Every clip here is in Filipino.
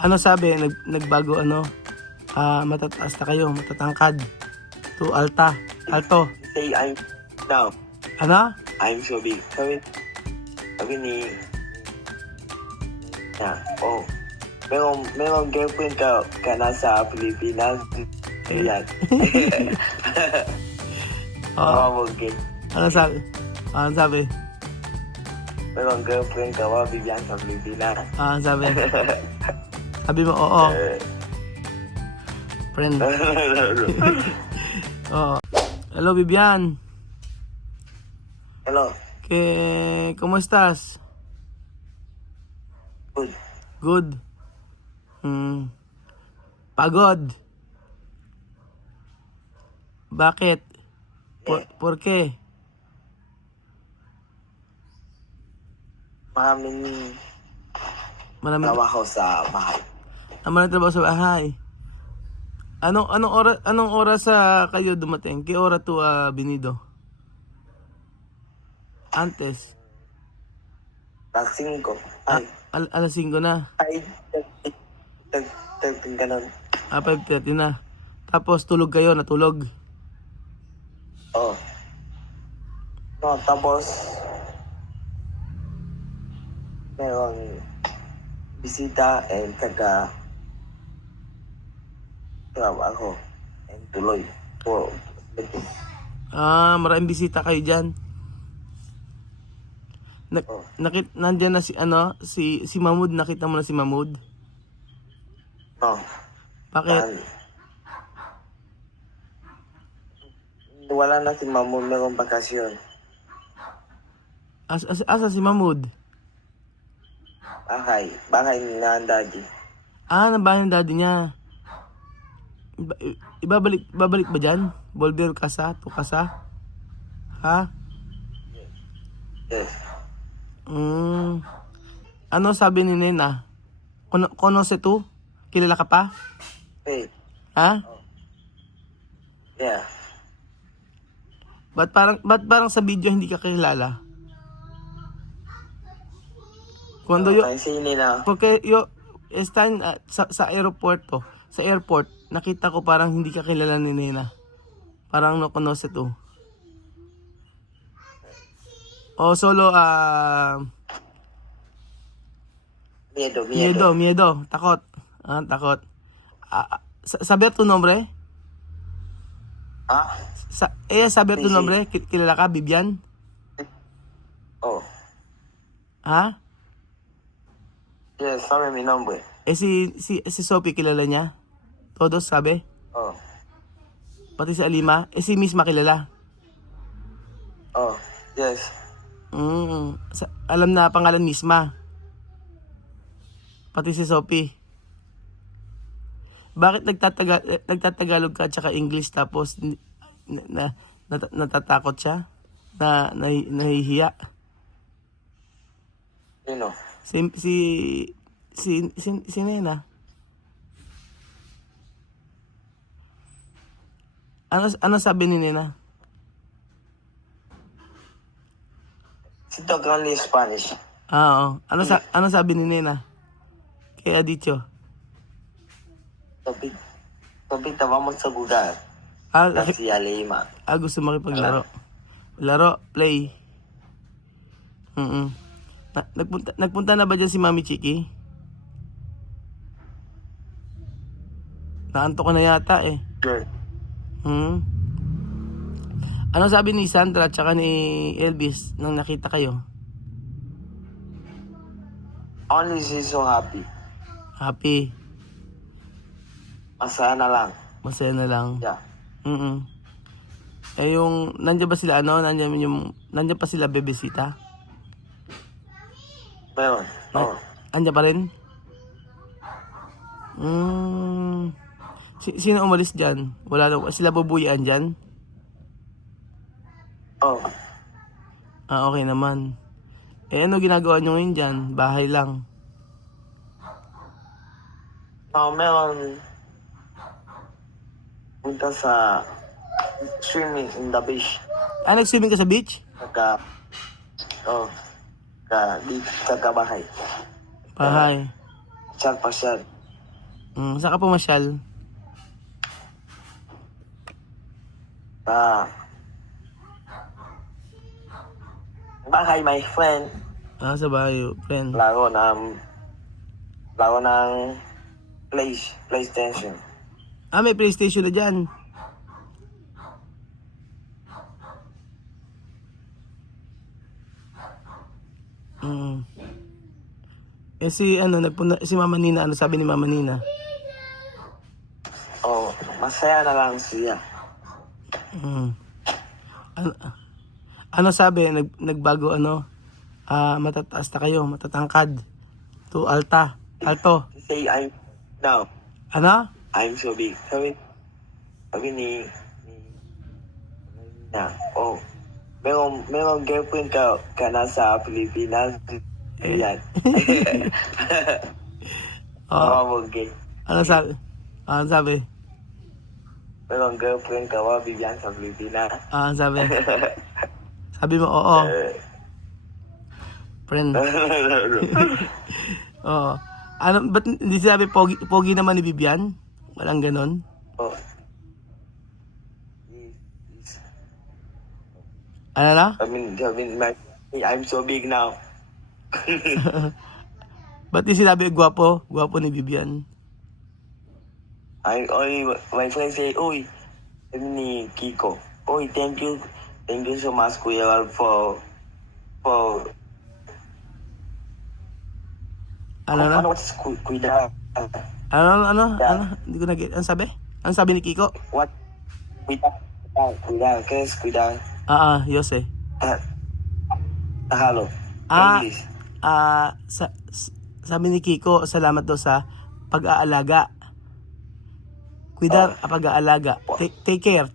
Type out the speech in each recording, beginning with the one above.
Ano sabi? Nagbago ano? Matataas na kayo, matatangkad. To alta. Alto. Say I'm now. Ano? I'm so big. Sabi ni oh, merong girlfriend ka nasa Pilipinas. Yan. Oo. Okay. Ano sabi? Ano sabi? Merong girlfriend ka Vivian sa Pilipinas. Ano sabi? Sabi mo, oo. Friend. Oo. Hello, Vivian. Hello. ¿Cómo estás? Good. Good. Pagod. Bakit? ¿Por qué? Maraming trabaho sa bahay. Naman trabaho sa bahay. Anong oras kayo dumating? ¿Qué hora tú venido? Antes. Alas 5. Ay. Alas 5 na. Ay. Tagting ka nun. 5:30 na. Tapos tulog kayo, natulog. Oh. No, tapos merong bisita and trabaho and tuloy po. Maraming bisita kayo dyan. Nandyan na si Mahmoud, nakita mo na si Mahmoud? No. Bakit? Wala na si Mamu, merong bakasyon. Asa si Mahmoud? Bahay ni na daddy. Nabahay ng daddy niya. Babalik ba dyan? Volver casa? To casa? Ha? Yes. Ano sabi ni Nena? Conoce tu? Kilala ka pa? Hey. Ha? Yeah. Ba't parang sa video hindi ka kilala? Cuando yo Kasi nila. Porque yo están sa aeropuerto, sa airport, nakita ko parang hindi ka kilala ni Nena. Parang no conoce tu. O solo miedo, takot. Takot. Saber tu nombre? Saber tu nombre? Kilala ka, Vivian? Oh. Ha? Yes, sabi mi nombre. Si Sophie kilala niya? Todos sabi? Oh. Pati si Alima? Si Misma kilala? Oh, yes. Alam na pangalan Misma? Pati si Sophie? Bakit nagtatagalog ka at saka English tapos natatakot siya? Nahihiya? Sino? Si Nena. Ano sabi ni Nena? Si talk only Spanish. Oo. Ano sabi ni Nena? Kaya dicho. Topik, vamos sa lugar. Kasi Alima. Gusto makipaglaro. Laro, play. Nagpunta na ba dyan si Mami Chiki? Naantok ko na yata eh. Sure. Ano sabi ni Sandra at saka ni Elvis nang nakita kayo? Only she's so happy. Happy. Masaya na lang. Masaya na lang. Yeah. Yung nandiyan ba sila nandiyan pa sila bebesita? Meron. Oh. Andiyan pa rin? Sino umalis dyan? Wala na, sila bubuyan dyan? Oh. Okay naman. Ano ginagawa nyo ngayon dyan? Bahay lang. Meron punta sa swimming in the beach. Nag-swimming ka sa beach? Di kagabahay. Bahay. Pasyal. Saan ka pumasyal? Bahay, my friend. Sa bahay, friend. Laro ng PlayStation. May PlayStation na dyan. Si Mama Nina, ano sabi ni Mama Nina? Oh, masaya na lang siya. Ano sabi? Nagbago matataas na kayo, matatangkad. To alto. Say now, Ano? I'm so big. Sabi ni na, merong girlfriend ka na sa Pilipinas. Ayan. Gay. Ano sabi? Merong girlfriend ka ba bigyan sa Pilipinas? Sabi? Sabi mo, oo. Friend. Oo. Ba't hindi sabi pogi naman ni Bibian? Walang ganon? Oh. Ano na? I'm so big now. Ba't di sinabi gwapo? Gwapo ni Bibian. My friend say, uy, sabi ni Kiko, uy, thank you so much, Kuya Val, for Ano na? what's Kuya? Ano? Hindi ko nag-get. Ano sabi? Ano sabi ni Kiko? What? Kuya, kes, Kuya. Yose. Tahalo. English. Sabi ni Kiko, salamat daw sa pag-aalaga. Cuidar, pag-aalaga. Take care.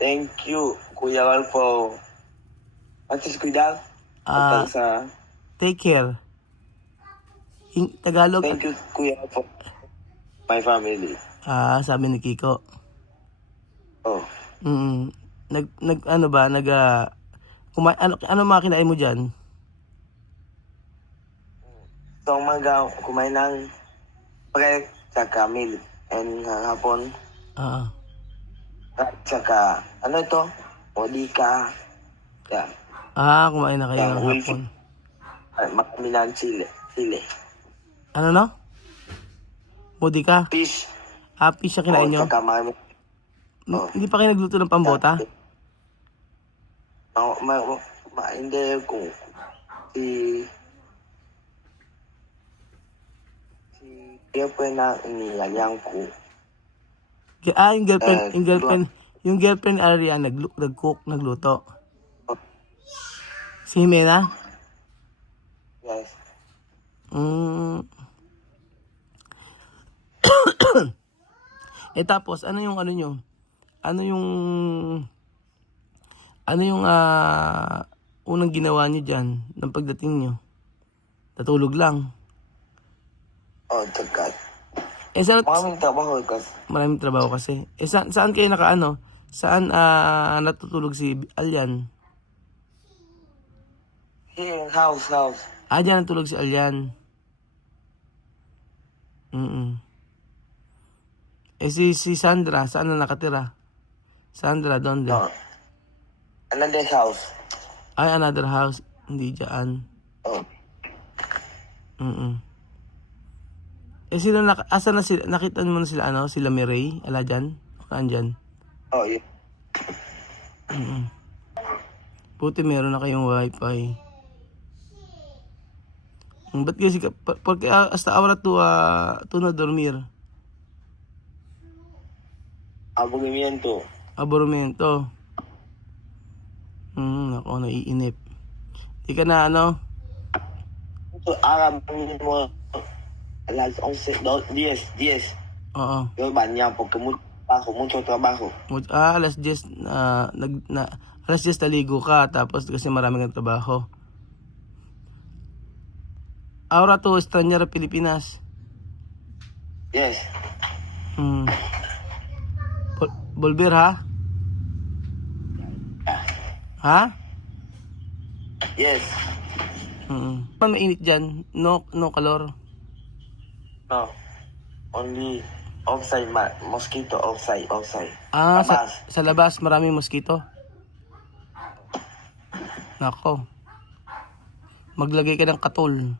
Thank you, Kuya Val, for what is Kuya? Sa take care. Tagalog. thank you, Kuya, for my family. Sabi ni Kiko. Oh. Ano mga kinain mo dyan? So, kumain ng bread, tsaka milk, and hapon, tsaka, ano ito? Modika. Yeah. Kumain na kayo ng hapon. Marami ng chile. Ano no? Mudi ka? Fish. Fish ang kinain nyo? Tsaka marami. Hindi pa kayo nagluto ng pambota? Hindi ko. Si girlfriend na iniyalyang ko. Yung girlfriend Aria nag-cook, nagluto. Si Jimena? Yes. Tapos ano yung nyo? Ano yung unang ginawa nyo dyan ng pagdating nyo? Natulog lang. Tagat. Maraming trabaho kasi. Saan kayo Saan natutulog si Alyan? Here, house. Diyan natulog si Alyan. Si Sandra, saan na nakatira? Sandra, doon. No. Another house. Another house. Hindi dyan. Sino asa na sila? Nakita mo na sila, sila Mireille? Ala dyan? Andyan? Yeah. Puti meron na kayong wifi. Ba't kasi porque hasta ahora tú na dormir? Aburrimiento. Ako naiinip. Di ka na Alam mo, alas 11, 10. Oo. Yo banyak porque mucho trabajo. Alas 10 alas 10 naligo ka tapos kasi marami kang trabaho. Ahora tú extrañar Pilipinas. Yes. Volver ha? Ha? Yes. Mainit dyan. No calor. No. Only outside, mosquito outside. Ah, Labas. sa labas maraming mosquito. Nako. Maglagay ka ng katol.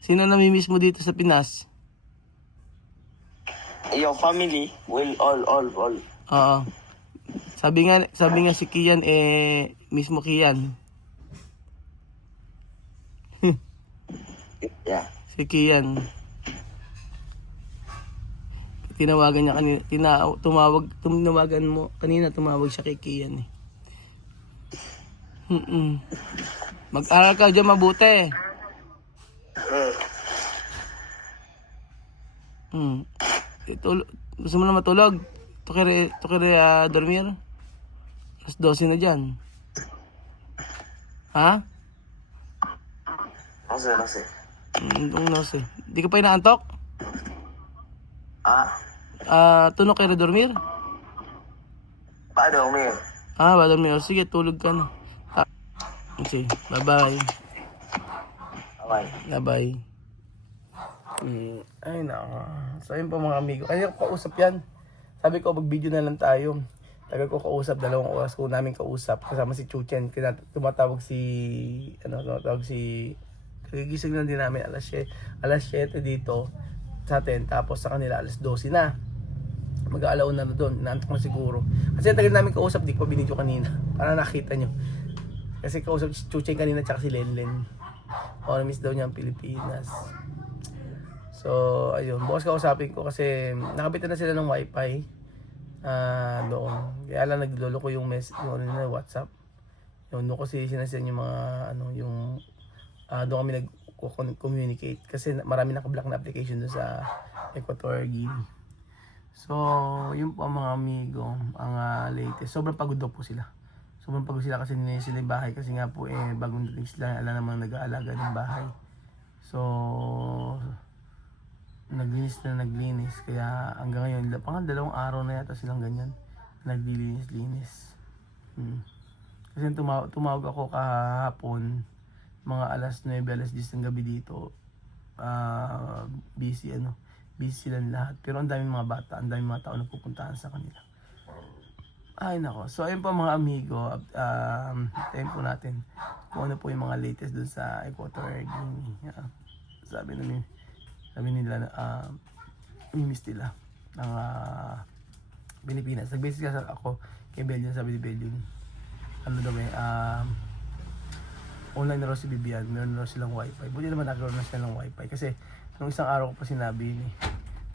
Sino namimiss mo dito sa Pinas? Your family will all. Oo. Sabi nga si Kian mismo Kian. Yeah. Si Kian. Tinawagan niya kanina, tumawag siya kay Kian eh. Mag-aral ka dyan mabuti. Gusto mo na matulog? Tukere dormir? Alas 12 na dyan. Ha? No sé. No sé. Di ka pa inaantok? Tunok kayo dormir? Va a dormir. Ba dormir. Sige, tulog ka na. Okay, bye-bye. Bye. Bye-bye. Ay nako. So yun po mga amigo. Kaya ko kausap yan. Sabi ko mag-video na lang tayo. Tagal ko kausap, 2 oras ko namin kausap. Kasama si Chuchen. Tumatawag si kagigising lang din namin alas 7 dito sa atin. Tapos sa kanila alas 12 na. Mag-aalaw na doon. Inaantok na siguro. Kasi ang tagal namin kausap, di ko pa binidyo kanina. Para nakita nyo. Kasi kausap si Chuchen kanina tsaka si Lenlen. Miss daw niya ang Pilipinas. So, ayun. Bukas kausapin ko kasi nakabitan na sila ng wifi doon. Kaya lang naglolo ko yung WhatsApp. Yun, doon kasi sinasend yung mga doon kami nag-communicate kasi marami naka-block na application doon sa Equatorial Guinea. So, yun po mga amigo, ang latest. Sobrang pagod daw po sila. Sobrang pagod sila kasi nilinis sila yung bahay kasi nga po bagong dating sila, alam namang nag-aalaga ng bahay. So, naglinis kaya hanggang ngayon pang 2 araw na yata silang ganyan naglilinis. Kasi tumawag ako kahapon mga alas 9, alas 10 ng gabi dito. Busy silang lahat, pero ang daming mga bata, ang daming mga tao na pupuntahan sa kanila. Ay nako, so ayun po mga amigo, tayo po natin kung ano po yung mga latest dun sa Equatorial Guinea. Sabi nila miss nila ng Pilipinas. Nag-basic kasi ako kay Belion, sabi ni Belion online na raw si Bibian, meron na raw silang wifi. Buti naman nagkaroon na sila ng wifi kasi nung isang araw ko pa sinabi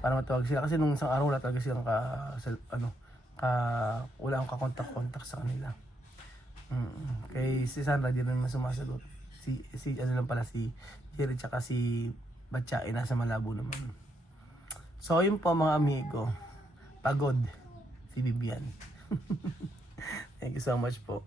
para matawag sila kasi nung isang araw wala talaga silang wala akong kakontak sa kanila. Kay si Sandra di naman sumasagot. Si Jerry tsaka si Batyae nasa Malabo naman. So yun po mga amigo, pagod si Bibian. Thank you so much po.